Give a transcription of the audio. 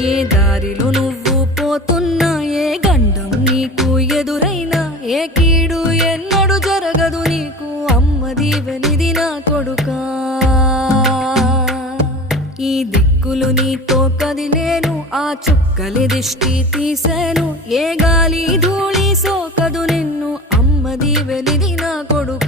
ఏ దారిలో నువ్వు పోతున్నా, ఏ గండం నీకు ఎదురైనా, ఏ కీడు ఎన్నడు జరగదు నీకు, అమ్మ దీవెనిది నా కొడుకా. ఈ దిక్కులు నీతో కదిలేను, ఆ చుక్కలి దిష్టి తీసేను, ఏ గాలి ధూళి సోకదు నిన్ను, అమ్మ దీవెనిది నా కొడుకా.